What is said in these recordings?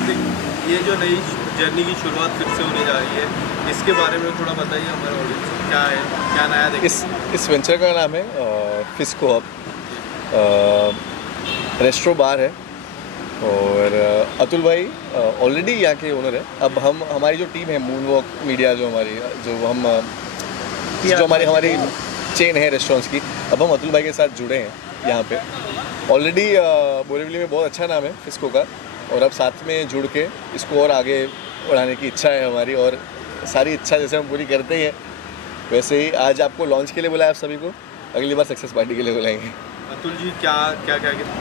Something, ये जो नई जर्नी की शुरुआत फिर से होने जा रही है, इसके बारे में थोड़ा बताइए हमारे ऑडियंस को, क्या है, क्या नया देखें। इस वेंचर का नाम है फिस्को हब, रेस्टोरेंट बार है। और अतुल भाई ऑलरेडी यहाँ के ओनर है। अब हमारी जो टीम है मूनवॉक मीडिया, जो हमारी चेन है रेस्टोरेंट्स की, अब हम अतुल भाई के साथ जुड़े हैं यहाँ पे। ऑलरेडी बोरीवली में बहुत अच्छा नाम है फिस्को का, और अब साथ में जुड़ के इसको और आगे बढ़ाने की इच्छा है हमारी। और सारी इच्छा जैसे हम पूरी करते ही हैं, वैसे ही आज आपको लॉन्च के लिए बुलाया, आप सभी को अगली बार सक्सेस पार्टी के लिए बुलाएंगे। अतुल जी, क्या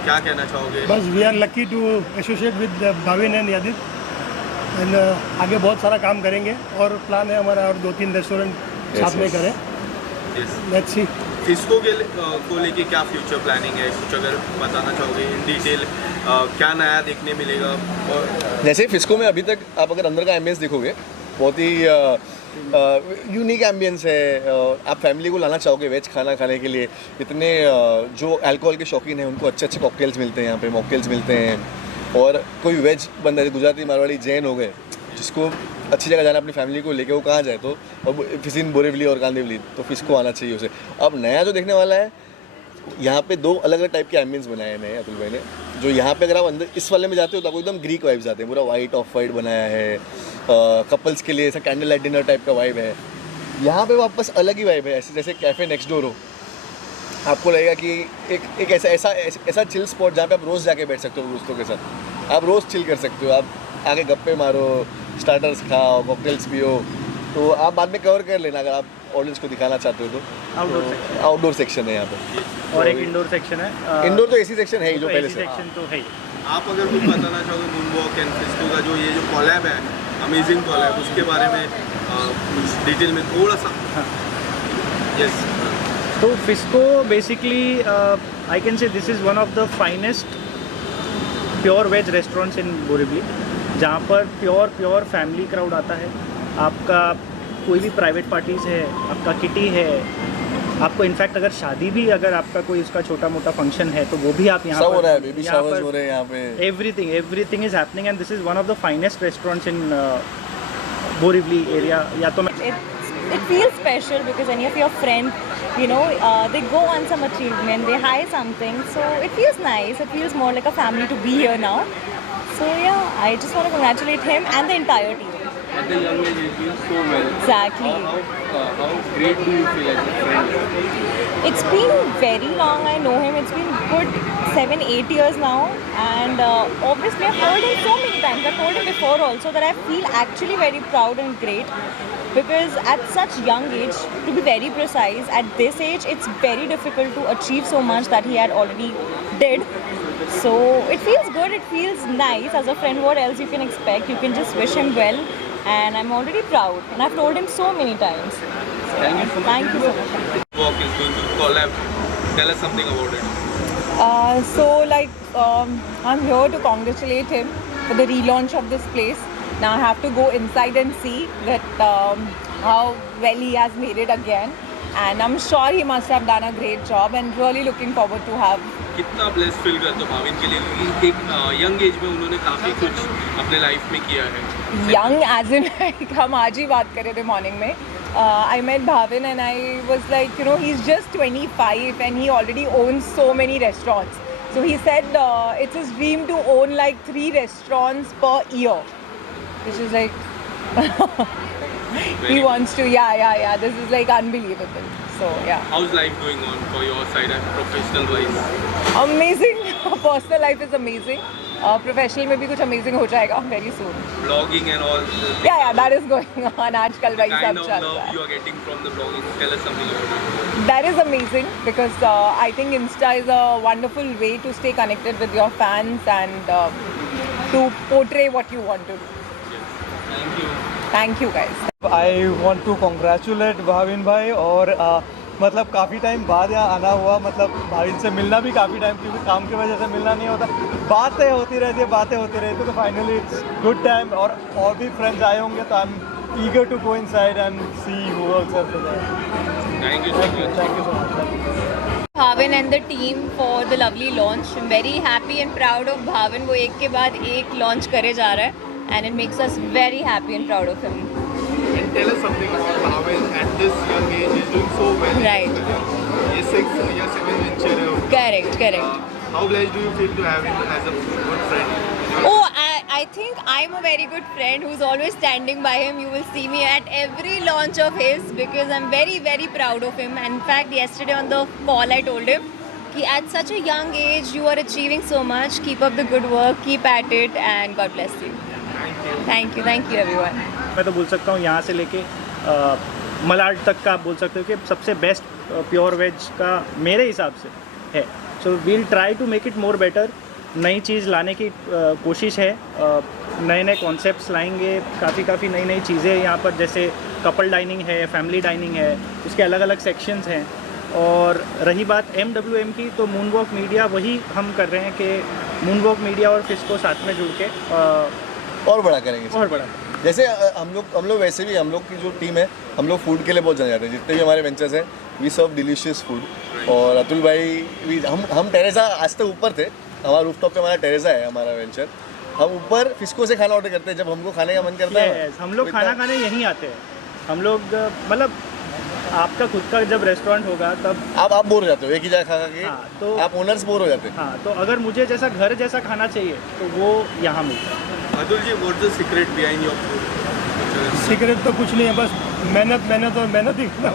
कहना चाहोगे? बस we are lucky to associate with Bhavin and Yadit, and आगे बहुत सारा काम करेंगे और प्लान है हमारा और 2-3 रेस्टोरेंट साथ में करें। Let's see. फिस्को को लेके क्या फ्यूचर प्लानिंग है, कुछ अगर बताना चाहोगे इन डिटेल, क्या नया देखने मिलेगा? और जैसे फिस्को में अभी तक आप अगर अंदर का एम्बियंस देखोगे, बहुत ही यूनिक एम्बियंस है। आप फैमिली को लाना चाहोगे वेज खाना खाने के लिए, इतने जो अल्कोहल के शौकीन हैं उनको अच्छे अच्छे कॉकटेल्स मिलते हैं यहाँ पे, मॉकटेल्स मिलते हैं। और कोई वेज बंदा, गुजराती, मारवाड़ी, जैन हो गए, जिसको अच्छी जगह जाना अपनी फैमिली को लेके, वो कहाँ जाए? तो अब फिसिन, बोरीवली और कांदिवली, तो फिस्को आना चाहिए उसे। अब नया जो देखने वाला है, यहाँ पे 2 अलग अलग टाइप के एम्बियंस बनाए हैं अतुल भाई ने। जो यहाँ पे अगर आप अंदर इस वाले में जाते हो तो आपको एकदम ग्रीक वाइब्स आते हैं, पूरा वाइट ऑफ वाइट बनाया है। कपल्स के लिए ऐसा कैंडल लाइट डिनर टाइप का वाइब है। यहाँ पे वापस अलग ही वाइब है, ऐसे जैसे कैफ़े नेक्स्ट डोर हो। आपको लगेगा कि एक ऐसा चिल स्पॉट जहाँ पे आप रोज़ जाके बैठ सकते हो दोस्तों के साथ, आप रोज़ चिल कर सकते हो, आप आगे गप्पे मारो, स्टार्टर्स खाओ, कॉकटेल्स पियो। तो आप बाद में कवर कर लेना अगर आप ऑडियंस को दिखाना चाहते हो तो। आउटडोर सेक्शन है यहाँ पे, और एक इंडोर सेक्शन है। इंडोर तो एसी सेक्शन है ही जो पहले से। सेक्शन तो है। आप अगर कुछ बताना चाहोगे मूनवॉक एंड फिस्को का ये जो कॉलैब है, अमेजिंग कॉलैब, उसके बारे में कुछ डिटेल में थोड़ा सा। यस। तो Fisco basically I can say this is one of the finest pure veg restaurants in Borivali, जहाँ पर प्योर फैमिली क्राउड आता है। आपका कोई भी प्राइवेट पार्टीज़ है, आपका किटी है, आपको इनफैक्ट अगर शादी भी, अगर आपका कोई उसका छोटा मोटा फंक्शन है तो वो भी आप यहाँ सब हो रहा है, पर, बेबी यहाँ शावर्स हो रहे हैं यहाँ पे। Everything is happening and this is one of the finest restaurants in Borivali area. या तो मैं It feels special because any of your friends, they go on some achievement, they hire something, so it feels nice. It feels more like a family to be here now. So yeah, I just want to congratulate him and the entire team. At the young age, you feel so well. Exactly. How great do you feel as a friend? It's been very long. I know him. It's been good 7-8 years now, and obviously I've heard him so many times. I've heard him before also, that I feel actually very proud and great. Because at such young age, to be very precise, at this age, it's very difficult to achieve so much that he had already did. So it feels good, it feels nice. As a friend, what else you can expect? You can just wish him well, and I'm already proud. And I've told him so many times. So, Thank you so much. Thank you so much. Walk is going to collab. Tell us something about it. I'm here to congratulate him for the relaunch of this place. Now I have to go inside and see that how well he has made it again, and I'm sure he must have done a great job, and really looking forward to have. कितना bless feel करते हो भाविन के लिए, क्योंकि एक young age में उन्होंने काफ़ी कुछ अपने लाइफ में किया है। Young as in like हम आज ही बात कर रहे थे मॉर्निंग में, I met Bhavin and I was like, he's just 25 and he already owns so many restaurants. So he said it's his dream to own like 3 restaurants per year, which is like he wants to, yeah, this is like unbelievable. So yeah. How's life going on for your side and professional wise? Amazing. Personal life is amazing. Professional में भी कुछ amazing हो जाएगा very soon. Blogging and all. Yeah, that is going on. आजकल वही सब Kind of चल love रहा है. you are getting from the blogging. Tell us something about it. That is amazing because I think Insta is a wonderful way to stay connected with your fans and to portray what you want to do. Yes. Thank you. Thank you guys. I want to congratulate Bhavin भाई, और मतलब काफ़ी time बाद यहाँ आना हुआ, मतलब भाविन से मिलना भी काफ़ी टाइम, क्योंकि काम की वजह से मिलना नहीं होता, बातें होती रहती है, तो फाइनली इट्स गुड टाइम। और भी फ्रेंड्स आए होंगे, तो I am eager to go inside and see who also there. Thank you so much. Thank you so much. Bhavin and the team for the lovely launch. I'm very happy and proud of Bhavin. वो एक के बाद एक launch करे जा रहा है, and it makes us very happy and proud of him. And tell us something about Bhavin at this young age. He's doing so well. Right. ये 6 या 7 venture है. Correct. How blessed do you feel to have him as a good friend? Oh, I think I'm a very good friend who's always standing by him. You will see me at every launch of his because I'm very, very proud of him. And in fact, yesterday on the call, I told him that at such a young age, you are achieving so much. Keep up the good work, keep at it, and God bless you. Thank you, everyone. मैं तो बोल सकता हूँ यहाँ से लेके मलाड तक का आप बोल सकते हो कि सबसे बेस्ट प्योर वेज का मेरे हिसाब से है. So we'll try to make it more better. नई चीज़ लाने की कोशिश है. नए कॉन्सेप्ट्स लाएंगे. काफ़ी नई चीज़ें यहाँ पर, जैसे कपल डाइनिंग है, फैमिली डाइनिंग है, उसके अलग अलग सेक्शंस हैं. और रही बात MWM की, तो मूनवॉक मीडिया वही हम कर रहे हैं कि मूनवॉक मीडिया और फिस्को साथ में जुड़ के और बड़ा करेंगे. और बड़ा. जैसे हम लोग वैसे भी, हम लोग की जो टीम है, हम लोग फूड के लिए बहुत जाने जाते हैं. जितने भी हमारे वेंचर्स हैं, वी सर्व डिलीशियस फूड. और अतुल भाई, हम टेरेसा आज तक ऊपर थे. हमारा रूफटॉप पे हमारा टेरेसा है, हमारा वेंचर. हम ऊपर फिस्को से खाना ऑर्डर करते हैं जब हमको खाने का मन करता है. हम लोग खाना खाने यहीं आते हैं. हम लोग मतलब आपका खुद का जब रेस्टोरेंट होगा तब आप बोर हो जाते हो एक ही जगह खा के. हाँ, तो आप ओनर्स बोर हो जाते हैं. हाँ, तो अगर मुझे जैसा घर जैसा खाना चाहिए तो वो यहाँ मिलता है. Atul ji, what's the secret behind your food? Secret तो कुछ नहीं है, बस मेहनत ही करना.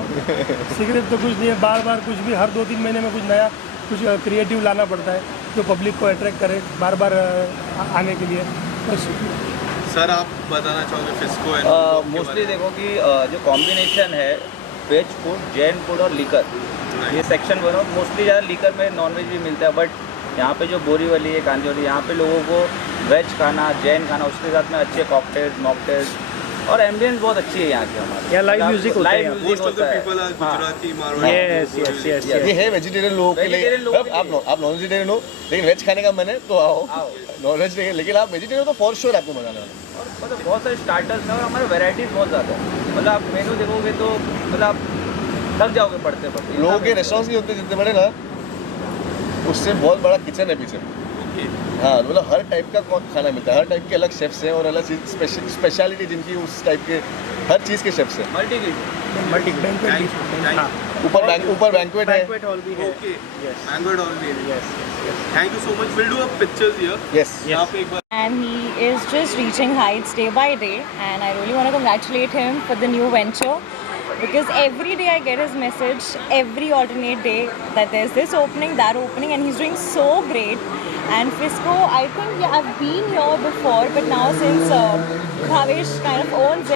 सीक्रेट तो कुछ नहीं है. बार कुछ भी हर 2-3 महीने में कुछ नया, कुछ क्रिएटिव लाना पड़ता है जो पब्लिक को अट्रैक्ट करे बार आने के लिए. बस. सर, आप बताना चाहोगे फिस्को एंड मोस्टली देखो कि जो कॉम्बिनेशन है वेज फूड, जैन फूड और लीकर, ये सेक्शन बनो. मोस्टली ज़्यादा लीकर में नॉनवेज भी मिलता है, बट यहाँ पे जो बोरीवली है, कांदिवली, यहाँ पे लोगों को वेज खाना, जैन खाना, उसके साथ में अच्छे कॉकटेल्स, मॉकटेल्स और एम्बियंस बहुत अच्छी है यहाँ की हमारी. या लाइव म्यूजिक होता है. लाइव म्यूजिक होता है. गुजराती, मारवाड़ी. यस. ये है वेजिटेरियन लोगों के लिए. आप नॉन वेजिटेरियन हो लेकिन वेज खाने का मन है तो आओ. नॉन वेज नहीं, लेकिन आप वेजिटेरियन हो तो फॉर श्योर आपको मजा आने वाला है. और मतलब बहुत सारे स्टार्टर्स हैं और हमारे वैराइटीज़ बहुत ज़्यादा है. मतलब आप मेनू देखोगे तो मतलब आप थक जाओगे पढ़ते. लोगों के रेस्टोरेंट्स नहीं होते जितने बड़े ना, उससे बहुत बड़ा किचन है पीछे. हाँ, मतलब हर टाइप का खाना मिलता है. हर टाइप के अलग शेफ्स हैं और अलग स्पेशलिटी जिनकी उस टाइप के हर चीज़ के शेफ्स हैं. मल्टी ऊपर बैंक्वेट है. बैंक्वेट हॉल भी है. Banquet hall भी है. Yes. Thank you so much. We'll do a pictures here. Yes. यहाँ पे एक बार. And he is just reaching heights day by day, and I really want to congratulate him for the new venture, because every day I get his message, every alternate day, that there's this opening, that opening, and he's doing so great. And Fisco, I think I've been here before, but now since Bhavesh kind of owns it,